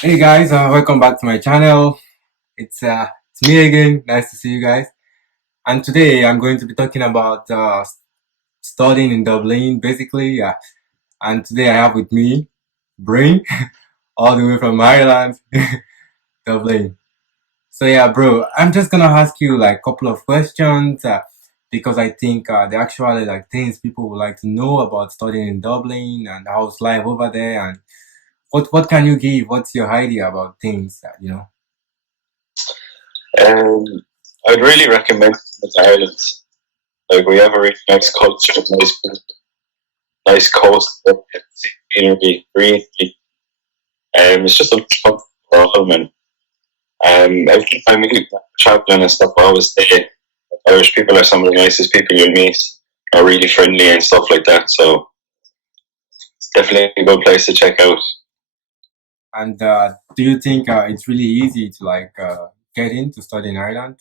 Hey guys, welcome back to my channel. It's me again. Nice to see you guys. And today I'm going to be talking about studying in Dublin, basically. Yeah. And today I have with me Brain, all the way from Ireland, Dublin. So yeah, bro, I'm just gonna ask you like a couple of questions because I think they're actually like things people would like to know about studying in Dublin and how's life over there and what can you give? What's your idea about things that? Um, I'd really recommend the Ireland. Like we have a really nice culture, nice coast, scenery, greenery. It's just a fun for all, man. Every time we go traveling and stuff, I always say Irish people are some of the nicest people you'll meet. Are really friendly and stuff like that. So it's definitely a good place to check out. And do you think it's really easy to like get in to study in Ireland?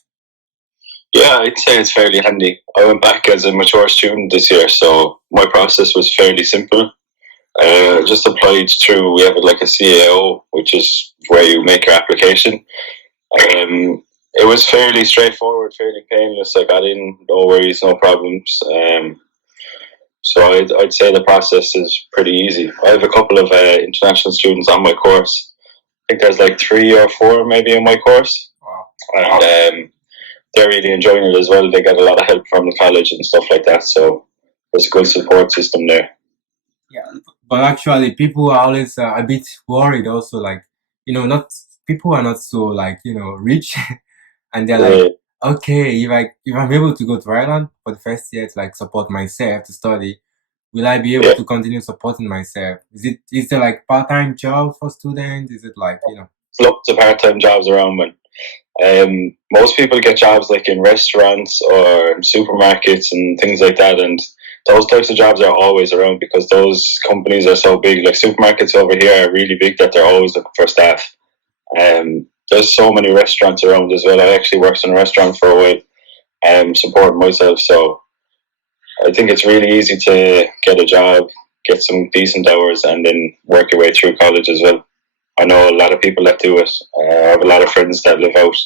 Yeah, I'd say it's fairly handy. I went back as a mature student this year, so my process was fairly simple. Just applied through, we have like a CAO, which is where you make your application. It was fairly straightforward, fairly painless. I got in, no worries, no problems. So I'd say the process is pretty easy. I have a couple of international students on my course. I think there's like 3 or 4 maybe in my course. Wow. And they're really enjoying it as well. They get a lot of help from the college and stuff like that. So there's a good support system there. Yeah, but actually, people are always a bit worried. Also, like not people are not so like rich, and they're like, Yeah. okay, if I'm able to go to Ireland for the first year to like support myself to study, will I be able Yeah. to continue supporting myself? Is there like part-time job for students? Is it like Lots of part-time jobs around, man. Most people get jobs like in restaurants or supermarkets and things like that, and those types of jobs are always around because those companies are so big. Like supermarkets over here are really big that they're always looking for staff. There's so many restaurants around as well. I actually worked in a restaurant for a while, supporting myself. So I think it's really easy to get a job, get some decent hours, and then work your way through college as well. I know a lot of people that do it. I have a lot of friends that live out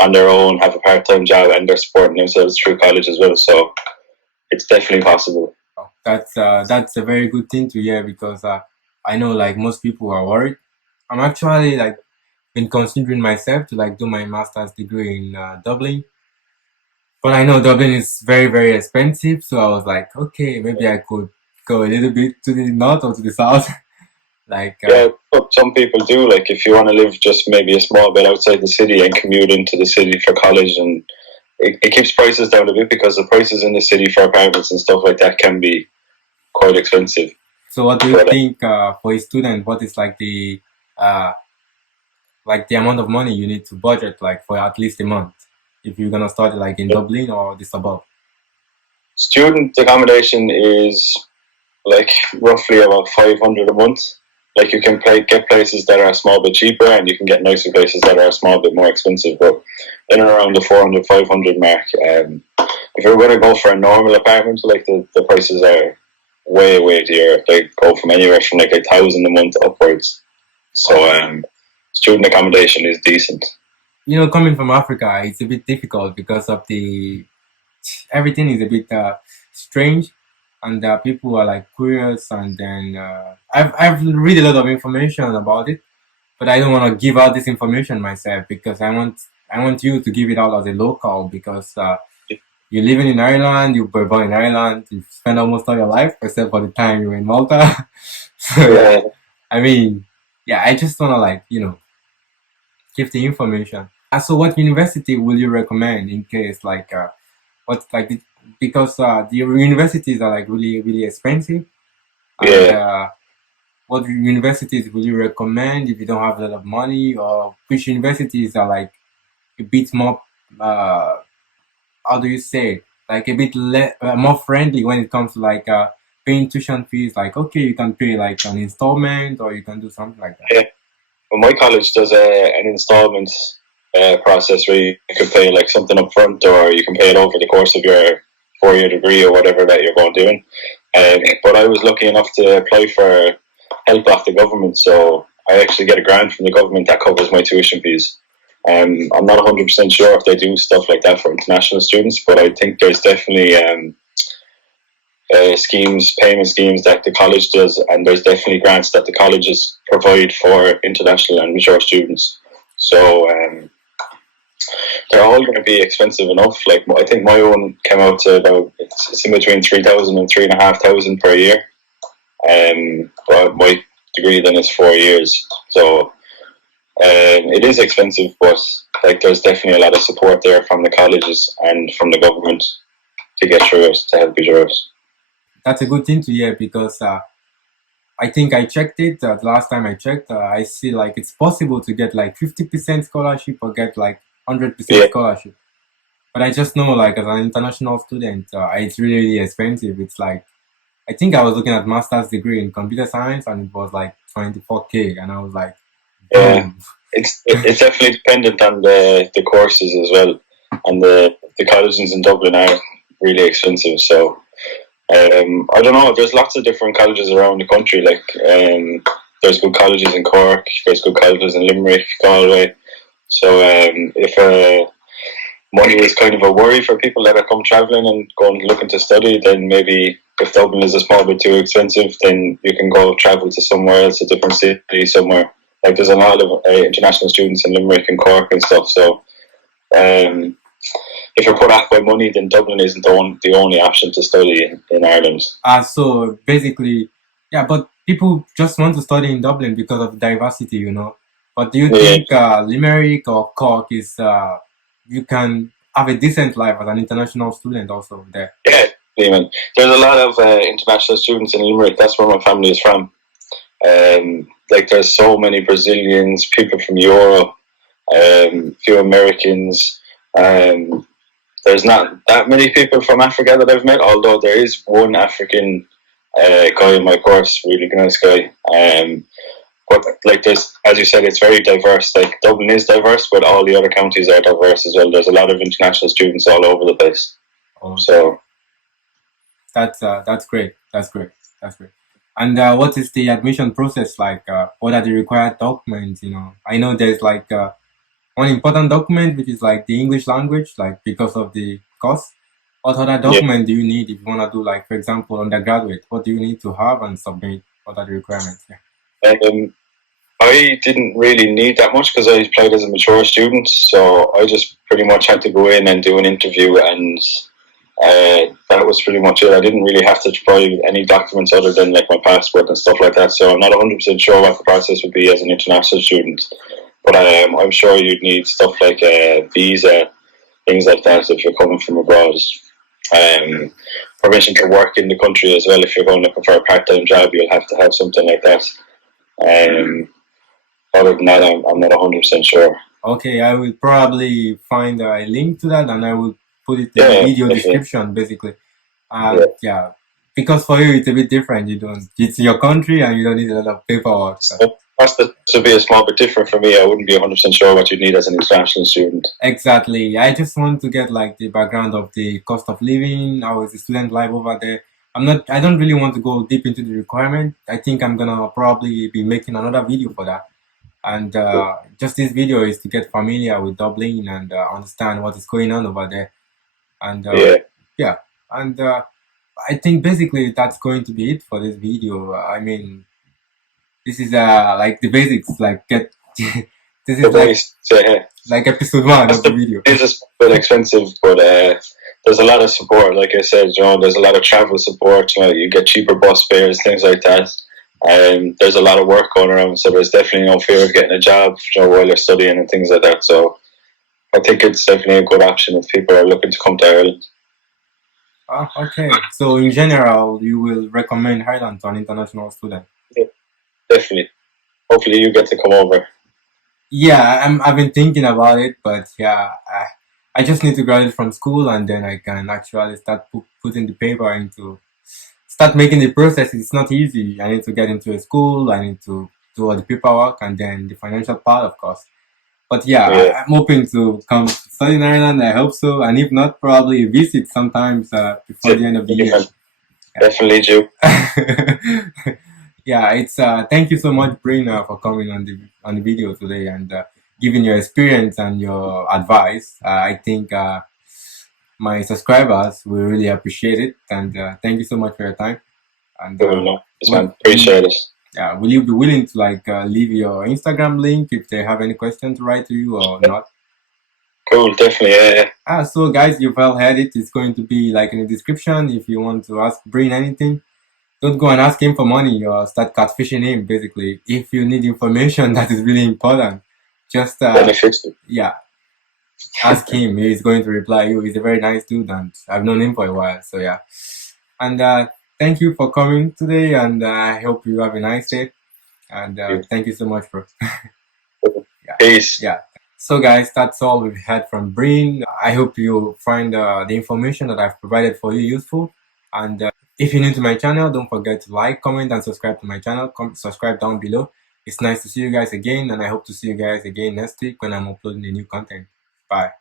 on their own, have a part-time job, and they're supporting themselves through college as well. So it's definitely possible. that's a very good thing to hear because I know like most people are worried. I'm actually like been considering myself to like do my master's degree in Dublin, but I know Dublin is very expensive. So I was like, okay, maybe I could go a little bit to the north or to the south. like Yeah, but some people do. Like if you want to live just maybe a small bit outside the city and commute into the city for college, and it keeps prices down a bit because the prices in the city for apartments and stuff like that can be quite expensive. so, what do you But think for a student? What is uh, like the amount of money you need to budget like for at least a month if you're gonna start like in Dublin or the suburb? student accommodation is like roughly about 500 a month. Like you can get places that are a small bit cheaper, and you can get nicer places that are a small bit more expensive. But in and around the 400, 500 mark. If you're going to go for a normal apartment, like the prices are way dear. They go from anywhere from like 1,000 a month upwards. So student accommodation is decent. Coming from Africa, it's a bit difficult because of the everything is a bit strange, and people are like curious. And then I've read a lot of information about it, but I don't want to give out this information myself because I want you to give it out as a local because you're living in Ireland, you were born in Ireland, you spent almost all your life except for the time you were in Malta. So yeah, Yeah, I mean, yeah, I just want to like give the information. So what university will you recommend in case like what's like because the universities are like really expensive, and yeah. what universities will you recommend if you don't have a lot of money, or which universities are like a bit more uh how do you say it? Like a bit more friendly when it comes to like paying tuition fees, like okay you can pay like an installment or you can do something like that. Yeah. Well, my college does an installment process where you can pay like something up front, or you can pay it over the course of your 4 year degree or whatever that you're going doing. But I was lucky enough to apply for help off the government, so I actually get a grant from the government that covers my tuition fees. I'm not 100% sure if they do stuff like that for international students, but I think there's definitely payment schemes that the college does, and there's definitely grants that the colleges provide for international and mature students. So they're all going to be expensive enough. Like I think my own came out to about it's in between 3,000 and 3,500 per year. But my degree then is 4 years, so it is expensive. But like there's definitely a lot of support there from the colleges and from the government to get through it, to help you through it. That's a good thing to hear because I think I checked it the last time I checked. I see like it's possible to get like 50% scholarship or get like 100% scholarship. But I just know like as an international student, it's really, really expensive. It's like I think I was looking at master's degree in computer science and it was like 24K, and I was like, yeah, it's definitely dependent on the courses as well, and the colleges in Dublin are really expensive. So I don't know. There's lots of different colleges around the country. Like there's good colleges in Cork, there's good colleges in Limerick, Galway. So if money is kind of a worry for people that are come travelling and going looking to study, then maybe if Dublin is a small bit too expensive, then you can go travel to somewhere else, a different city somewhere. Like there's a lot of international students in Limerick and Cork and stuff. So if you're put off by money, then Dublin isn't the only option to study in Ireland. So basically, yeah, but people just want to study in Dublin because of diversity, you know. But do you think Limerick or Cork is you can have a decent life as an international student also there? Yeah, man. There's a lot of international students in Limerick. That's where my family is from. Like there's so many Brazilians, people from Europe, few Americans. There's not that many people from Africa that I've met, although there is one African guy in my course, really nice guy. But like there's, as you said, it's very diverse. Like Dublin is diverse, but all the other counties are diverse as well. There's a lot of international students all over the place. So that's great. That's great. And what is the admission process like? What are the required documents? You know, I know there's like one important document which is like the English language, like because of the course. What other document do you need if you want to do, like, for example, undergraduate? What do you need to have and submit? What are the requirements? Yeah. I didn't really need that much because I applied as a mature student, so I just pretty much had to go in and do an interview, and that was pretty much it. I didn't really have to provide any documents other than like my passport and stuff like that, so I'm not 100% sure what the process would be as an international student, but I'm sure you'd need stuff like a visa, things like that if you're coming from abroad. Permission to work in the country as well. If you're going looking for a part-time job, you'll have to have something like that. Other than that, I'm not 100% sure. Okay, I will probably find a link to that and I will put it in the video description, basically. Yeah, because for you it's a bit different. It's your country and you don't need a lot of paperwork. So. That's to be a small bit different for me. I wouldn't be 100% sure what you need as an international student. Exactly. I just want to get like the background of the cost of living, how is the student life over there. I don't really want to go deep into the requirement. I think I'm gonna probably be making another video for that. And just this video is to get familiar with Dublin and understand what is going on over there. And yeah. And I think basically that's going to be it for this video. I mean, this is like the basics. Like this is like episode 1 of the video. It is a bit expensive, but there's a lot of support. Like I said, there's a lot of travel support. You get cheaper bus fares, things like that. There's a lot of work going around, so there's definitely no fear of getting a job while you're studying and things like that. So I think it's definitely a good option if people are looking to come to Ireland. Okay, so in general, you will recommend Ireland to an international student? Yeah, definitely. Hopefully you get to come over. Yeah, I've been thinking about it, but yeah, I just need to graduate from school and then I can actually start putting the paper start making the process. It's not easy. I need to get into a school, I need to do all the paperwork and then the financial part, of course. But yeah. I'm hoping to come study in Ireland. I hope so. And if not, probably visit sometimes before the end of the year. Definitely do. yeah, it's thank you so much, Bryn, for coming on the video today and giving your experience and your advice. I think my subscribers will really appreciate it, and thank you so much for your time. And Cool, man. Appreciate it. yeah, will you be willing to like leave your Instagram link if they have any questions to write to you or not? Cool, definitely, yeah. So guys, you've all heard it. It's going to be like in the description. If you want to ask Bryn anything, don't go and ask him for money or start catfishing him. Basically, if you need information that is really important, just yeah, ask him. He's going to reply you. He's a very nice dude, and I've known him for a while. So yeah, and thank you for coming today, and I hope you have a nice day. And thank you so much, bro. Yeah. Peace. Yeah. So guys, that's all we've had from Bryn. I hope you find the information that I've provided for you useful. And if you're new to my channel, don't forget to like, comment, and subscribe to my channel. Subscribe down below. It's nice to see you guys again, and I hope to see you guys again next week when I'm uploading the new content. Bye.